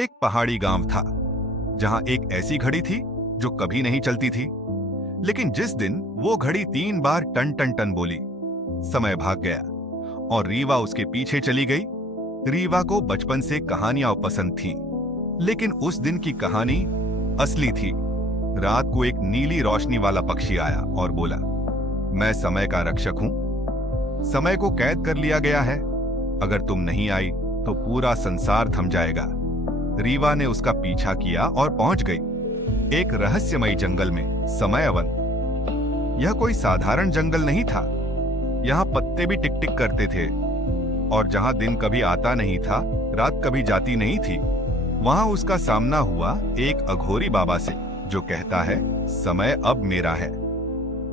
एक पहाड़ी गांव था जहां एक ऐसी घड़ी थी जो कभी नहीं चलती थी। लेकिन जिस दिन वो घड़ी 3 बार टन टन टन बोली, समय भाग गया और रीवा उसके पीछे चली गई। रीवा को बचपन से कहानियां पसंद थीं, लेकिन उस दिन की कहानी असली थी। रात को एक नीली रोशनी वाला पक्षी आया और बोला, मैं समय का रक्षक हूं। समय को कैद कर लिया गया है। अगर तुम नहीं आई तो पूरा संसार थम जाएगा। रीवा ने उसका पीछा किया और पहुंच गई एक रहस्यमयी जंगल में, समयवन। यह कोई साधारण जंगल नहीं था। यहाँ पत्ते भी टिक टिक करते थे और जहां दिन कभी आता नहीं था, रात कभी जाती नहीं थी, वहां उसका सामना हुआ एक अघोरी बाबा से, जो कहता है, समय अब मेरा है।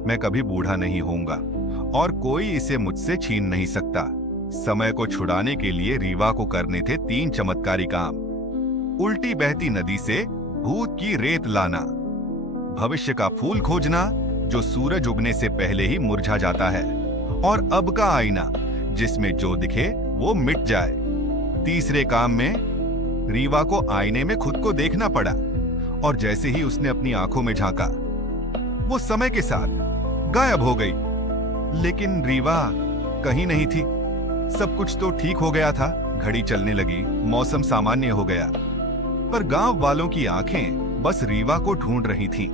मैं कभी बूढ़ा नहीं होऊंगा और कोई इसे मुझसे छीन नहीं सकता। समय को छुड़ाने के लिए रीवा को करने थे 3 चमत्कारी काम। उल्टी बहती नदी से भूत की रेत लाना, भविष्य का फूल खोजना जो सूरज उगने से पहले ही मुरझा जाता है, और अब का आईना जिसमें जो दिखे वो मिट जाए। तीसरे काम में रीवा को आईने में खुद को देखना पड़ा, और जैसे ही उसने अपनी आंखों में झांका, वो समय के साथ गायब हो गई। लेकिन रीवा कहीं नहीं थी। सब कुछ तो ठीक हो गया था। घड़ी चलने लगी, मौसम सामान्य हो गया, पर गांव वालों की आंखें बस रीवा को ढूंढ रही थीं।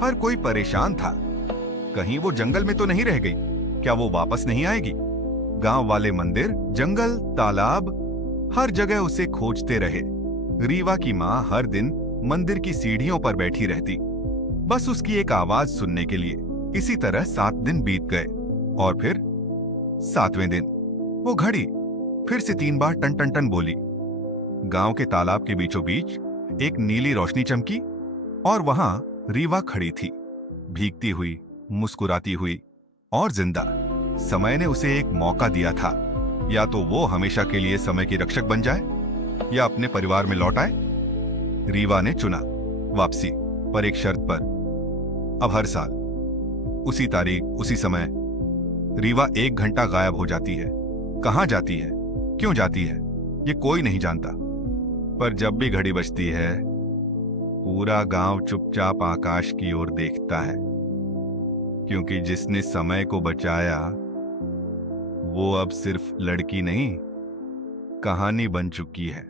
हर कोई परेशान था। कहीं वो जंगल में तो नहीं रह गई? क्या वो वापस नहीं आएगी? गांव वाले मंदिर, जंगल, तालाब, हर जगह उसे खोजते रहे। रीवा की माँ हर दिन मंदिर की सीढ़ियों पर बैठी रहती, बस उसकी एक आवाज सुनने के लिए। इसी तरह 7 दिन बीत गए और फिर 7वें दिन वो घड़ी फिर से 3 बार टन टन टन बोली। गांव के तालाब के बीचों बीच एक नीली रोशनी चमकी और वहां रीवा खड़ी थी, भीगती हुई, मुस्कुराती हुई और जिंदा। समय ने उसे एक मौका दिया था, या तो वो हमेशा के लिए समय की रक्षक बन जाए या अपने परिवार में लौट आए। रीवा ने चुना वापसी, पर एक शर्त पर। अब हर साल उसी तारीख, उसी समय रीवा 1 घंटा गायब हो जाती है। कहां जाती है, क्यों जाती है, ये कोई नहीं जानता। पर जब भी घड़ी बजती है, पूरा गांव चुपचाप आकाश की ओर देखता है, क्योंकि जिसने समय को बचाया वो अब सिर्फ लड़की नहीं, कहानी बन चुकी है।